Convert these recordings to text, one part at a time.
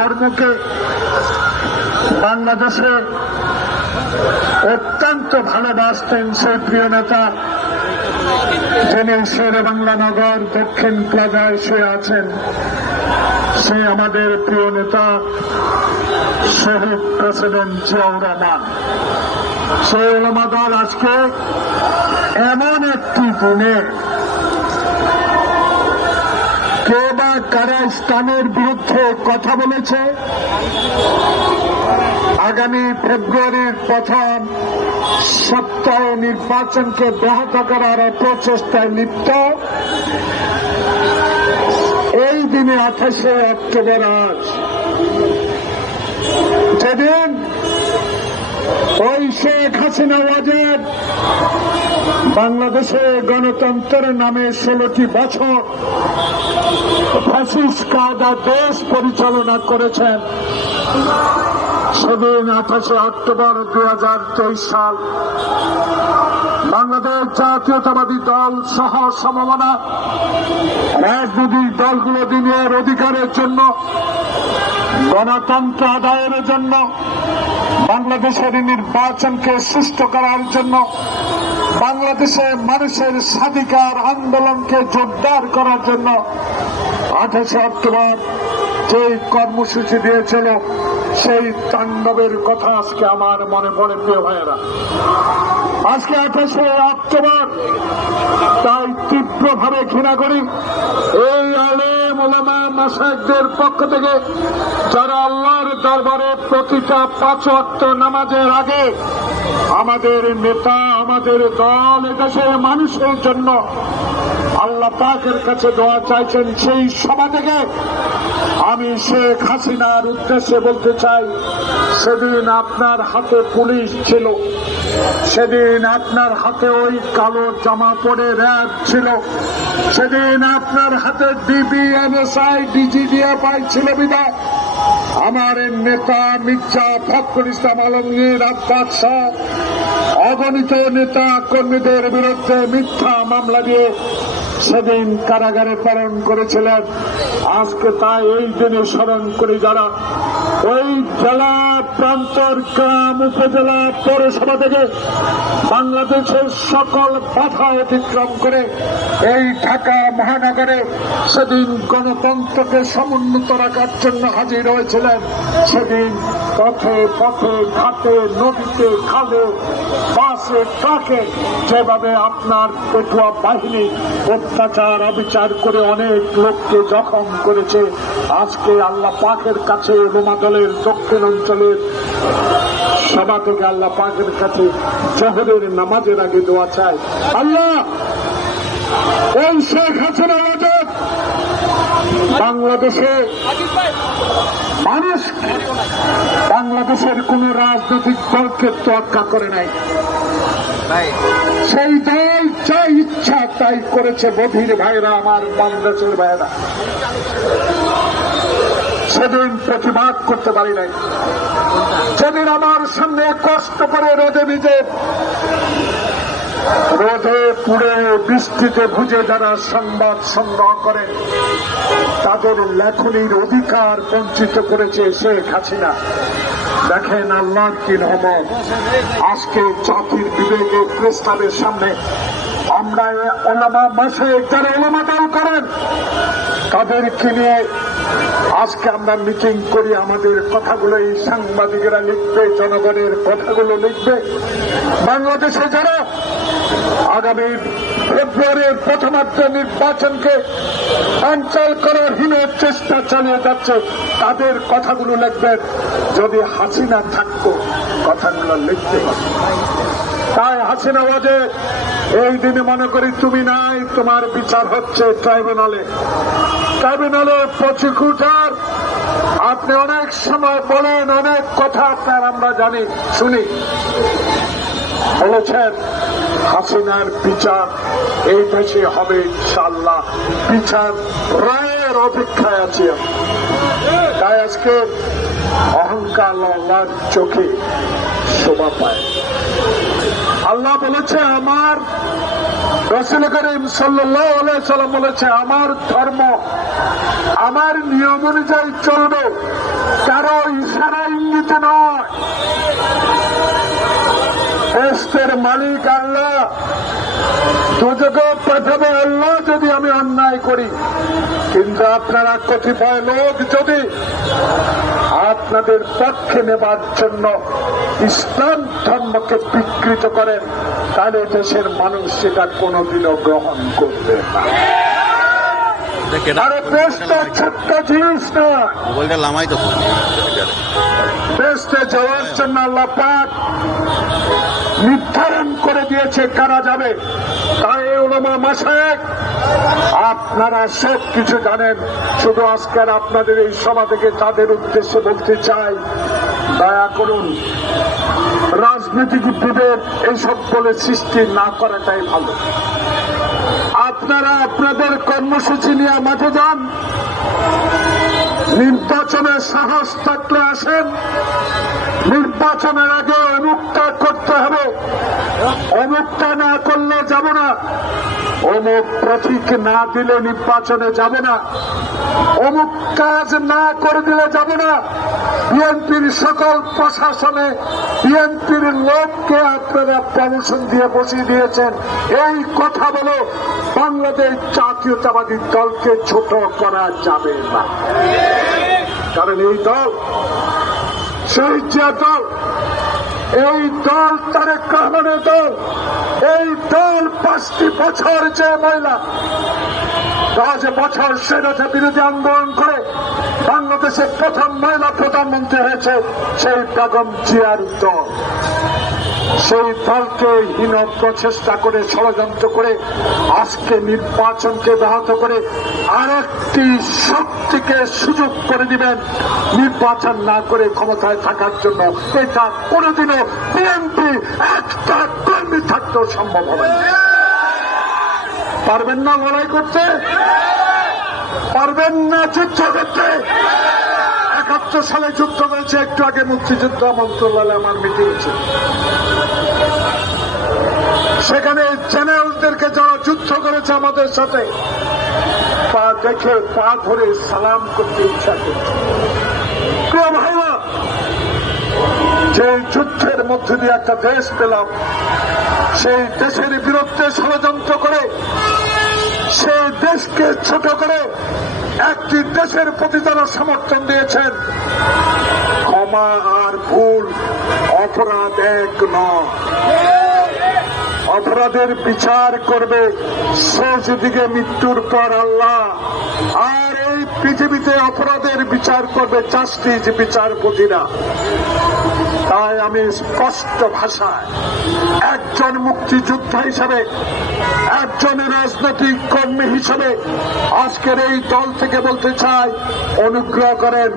ধর্মকে বাংলাদেশে অত্যন্ত ভালোবাসতেন সেই প্রিয় নেতা, যিনি শেরে বাংলা নগর দক্ষিণ প্লাজায় শুয়ে আছেন, সে আমাদের প্রিয় নেতা শহীদ প্রেসিডেন্ট জিয়াউর রহমান। সেই ওলামা দল আজকে এমন একটি দিনে কে বা কারা ইসলামের বিরুদ্ধে কথা বলেছে, আগামী ফেব্রুয়ারির প্রথম সপ্তাহে নির্বাচনকে ব্যাহত করার প্রচেষ্টায় লিপ্ত এই দিনে 28শে অক্টোবর, আজ যেদিন ওই শেখ হাসিনা ওয়াজেদ বাংলাদেশে গণতন্ত্রের নামে 16টি বছর ফ্যাসিস্ট কায়দা দেশ পরিচালনা করেছেন, সেদিন 28শে অক্টোবর 2023 সাল বাংলাদেশ জাতীয়তাবাদী দল সহ সমমনা রাজনৈতিক দলগুলো দিনের অধিকারের জন্য, গণতন্ত্র আদায়ের জন্য, বাংলাদেশের নির্বাচনকে সুষ্ঠু করার জন্য, বাংলাদেশের মানুষের স্বাধিকার আন্দোলনকে জোরদার করার জন্য 28শে অক্টোবর যে কর্মসূচি দিয়েছিল, সেই তাণ্ডবের কথা আজকে আমার মনে পড়ে। প্রিয় ভাইয়েরা, আজকে 28শে অক্টোবর তাই তীব্রভাবে ঘৃণা করি এই আলেম ওলামা মাশায়েখদের পক্ষ থেকে, যারা আল্লাহর দরবারে প্রতিটা 5 ওয়াক্ত নামাজের আগে আমাদের নেতা, আমাদের দল, এদেশের মানুষের জন্য আল্লাহ পাকের কাছে দোয়া চাইছেন। সেই সভা থেকে আমি শেখ হাসিনার উদ্দেশ্যে বলতে চাই, সেদিন আপনার হাতে পুলিশ ছিল, সেদিন আপনার হাতে ওই কালো জামা পরে র্যাব ছিল, সেদিন আপনার হাতে ডিবি, এনএসআই, ডিজিডিএফআই ছিল বিধায় আমার নেতা মির্জা ফখরুল ইসলাম আলমগীর আব্বাস সহ অগণিত নেতা কর্মীদের বিরুদ্ধে মিথ্যা মামলা দিয়ে সেদিন কারাগারে প্রেরণ করেছিলেন। আজকে তাই এই দিনে স্মরণ করি, যারা ওই জেলা, প্রান্তর, গ্রাম, উপজেলা, পৌরসভা থেকে বাংলাদেশের সকল বাধা অতিক্রম করে এই ঢাকা মহানগরে সেদিন গণতন্ত্রকে সমুন্নত রাখার জন্য হাজির হয়েছিলেন। সেদিন পথে পথে, ঘাটে, নদীতে, খালে, বাসে, ট্রাকে যেভাবে আপনার পেটুয়া বাহিনী অত্যাচার অবিচার করে অনেক লোককে জখম করেছে, আজকে আল্লাহ পাকের কাছে ওলামা দলের দক্ষিণ অঞ্চলের সভা থেকে আল্লাহ পাকের কাছে জোহরের নামাজের আগে দোয়া চাই, আল্লাহ এই শেখ হাসিনা ওয়াজেদ বাংলাদেশে মানুষ, বাংলাদেশের কোন রাজনৈতিক দলকে তোয়াক্কা করে নাই, সেই দল যা ইচ্ছা তাই করেছে। বধির ভাইরা, আমার বাংলাদেশের ভাইরা, সেদিন প্রতিবাদ করতে পারি নাই। সেদিন আমার সামনে কষ্ট করে রোদে ভিজে, রোদে পুড়ে, বৃষ্টিতে ভিজে যারা সংবাদ সংগ্রহ করে, তাদের লেখনীর অধিকার বঞ্চিত করেছে শেখ হাসিনা। দেখেন আল্লাহর কি রহমত, আজকে জাতির বিবেকের প্রস্তাবের সামনে আমরা ওলামা মাশায়েখ যারা ওলামা দল করেন তাদেরকে নিয়ে আজকে আমরা মিটিং করি। আমাদের কথাগুলো এই সাংবাদিকেরা লিখবে, জনগণের কথাগুলো লিখবে। বাংলাদেশে যারা আগামী ফেব্রুয়ারির প্রথমার্ধে নির্বাচনকে বানচাল করার হীন চেষ্টা চালিয়ে যাচ্ছে, তাদের কথাগুলো লিখবেন। যদি হাসিনা থাকতো কথাগুলো লিখতে পারত। তাই হাসিনা ওয়াজেদ এই দিনে মনে করি তুমি নাই, তোমার বিচার হচ্ছে ট্রাইব্যুনালে। ট্রাইব্যুনালের প্রসিকিউটর আপনি অনেক সময় বলেন, অনেক কথা আপনার আমরা জানি, শুনি, বলেছেন হাসিনার বিচার এই দেশে হবে ইনশাআল্লাহ। বিচার রায়ের অপেক্ষায় আছি। তাই আজকে অহংকার আল্লাহর চোখে শোভা পায়। আল্লাহ বলেছে, আমার রাসূল করিম সাল্লাল্লাহু আলাইহি সাল্লাম বলেছে, আমার ধর্ম আমার নিয়ম অনুযায়ী চলবে, বেহেশতের মালিক আল্লাহ, দুজকে পাঠাবে আল্লাহ যদি আমি অন্যায় করি। কিন্তু আপনারা কতিপয় লোক যদি আপনাদের পক্ষে নেবার জন্য ইসলাম ধর্মকে বিকৃত করেন, তাহলে দেশের মানুষ সেটা কোনোদিনও গ্রহণ করবে না। আরে দেশটা ছোট্ট জিনিস না, দেশে যাওয়ার জন্য আল্লাহ পাক নির্ধারণ করে দিয়েছে কারা যাবে। তাই উলামা মাশায়েখ আপনারা সব কিছু জানেন, শুধু আজকের আপনাদের এই সভা থেকে তাদের উদ্দেশ্যে বলতে চাই, দয়া করুন রাজনীতিবিদদের এইসব বলে সৃষ্টি না করাটাই ভালো। আপনারা আপনাদের কর্মসূচি নিয়ে মাঠে যান, নির্বাচনের সাহস থাকলে আসেন। নির্বাচনের আগে অমুকটা করতে হবে, অমুকটা না করলে যাব না, অমুক প্রতীক না দিলে নির্বাচনে যাব না, অমুক কাজ না করে দিলে যাব না। বিএনপির সকল প্রশাসনে বিএনপির লোককে আপনারা প্রমোশন দিয়ে বসিয়ে দিয়েছেন। এই কথা বলে বাংলাদেশ জাতীয়তাবাদী দলকে ছোট করা যাবে না, কারণ এই দল শহীদ জিয়া দল, এই দল তারেক রহমানের দল, এই দল 5টি বছর যে মহিলা 10 বছর স্বাধীনতা বিরোধী আন্দোলন করে বাংলাদেশের প্রথম মহিলা প্রধানমন্ত্রী হয়েছে, সেই বেগম জিয়ার দল। সেই দলকে হীন প্রচেষ্টা করে ষড়যন্ত্র করে আজকে নির্বাচনকে ব্যাহত করে আরেকটি শক্তিকে সুযোগ করে দিবেন নির্বাচন না করে ক্ষমতায় থাকার জন্য। এটা কোনোদিনও বিএনপি একটা কর্মী থাকতেও সম্ভব হবে না। পারবেন না লড়াই করতে, পারবেন না যুদ্ধ করতে। 71 সালে যুদ্ধ হয়েছে, একটু আগে মুক্তিযুদ্ধ মন্ত্রণালয়ে আমার মিটিং ছিল, সেখানে জেনারেলদেরকে যারা যুদ্ধ করেছে আমাদের সাথে, পা দেখে পা ধরে সালাম করতে ইচ্ছা করছে। প্রিয় ভাইরা, যে যুদ্ধের মধ্যে দিয়ে একটা দেশ পেলাম, সেই দেশের বিরুদ্ধে ষড়যন্ত্র করে সেই দেশকে ছোট করে একটি দেশের প্রতি তারা সমর্থন দিয়েছেন। ক্ষমা আর ভুল অপরাধ এক নয়, অপরাধের বিচার করবে সেদিকে মৃত্যুর পর আল্লাহ, আর এই পৃথিবীতে অপরাধের বিচার করবে জাস্টিস বিচারপতিরা। তাই আমি স্পষ্ট ভাষায় একজন মুক্তিযোদ্ধা হিসাবে, একজন রাজনৈতিক কর্মী হিসাবে আজকের এই দল থেকে বলতে চাই, অনুগ্রহ করেন,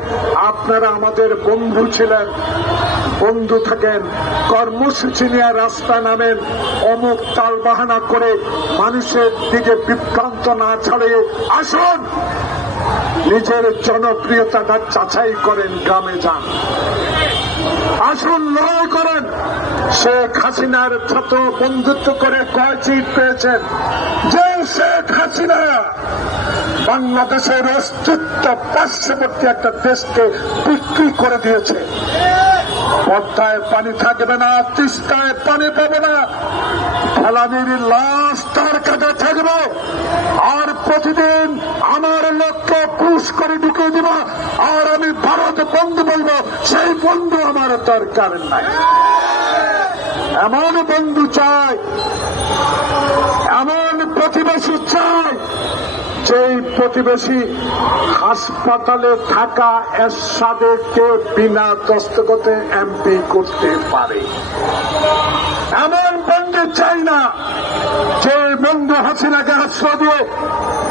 আপনারা আমাদের বন্ধু ছিলেন, বন্ধু থাকেন, কর্মসূচি নিয়ে রাস্তা নামেন, অমুক তাল বাহানা করে মানুষের দিকে বিভ্রান্ত না ছাড়িয়ে আসুন, নিজের জনপ্রিয়তাটা যাচাই করেন, গ্রামে যান, আসুন লড়াই করেন। শেখ হাসিনার সাথে বন্ধুত্ব করে কয় সিট পেয়েছেন? যে শেখ হাসিনা বাংলাদেশের অস্তিত্ব পার্শ্ববর্তী একটা দেশকে বিক্রি করে দিয়েছে। পদ্মায় পানি থাকবে না, তিস্তায় পানি পাবে না, ফেলানির লাশ তার কাছে থাকবে, আর প্রতিদিন আমার লক্ষ্য পুশ করে ঢুকিয়ে দিব, আর আমি ভারত বন্ধু বলবো, সেই বন্ধু আমার দরকার নাই। এমন বন্ধু চাই, এমন প্রতিবেশী চাই, যেই প্রতিবেশী হাসপাতালে থাকা এরশাদকে বিনা দস্তখতে এমপি করতে পারে। এমন বন্ধু চাই না যে বন্ধু হাসিনাকে আশ্রয় দিয়ে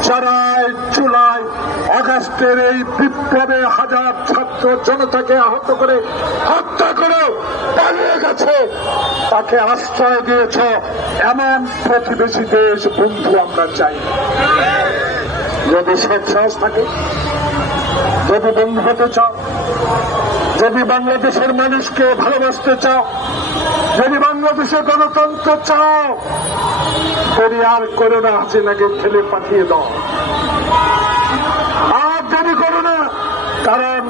চড়াই চুলাই আগস্টের এই বিপ্লবে হাজার ছাত্র জনতাকে আহত করে হত্যা করে পালিয়ে গেছে, তাকে আশ্রয় দিয়েছ। এমন প্রতিবেশী দেশ বন্ধু আমরা চাই। যদি সৎসাহস থাকে, যদি বন্ধু হতে চাও, যদি বাংলাদেশের মানুষকে ভালোবাসতে চাও, যদি বাংলাদেশে গণতন্ত্র চাও, যদি আর করো না হাসিনাকে ঠেলে পাঠিয়ে দাও, আর যদি করো না, কারণ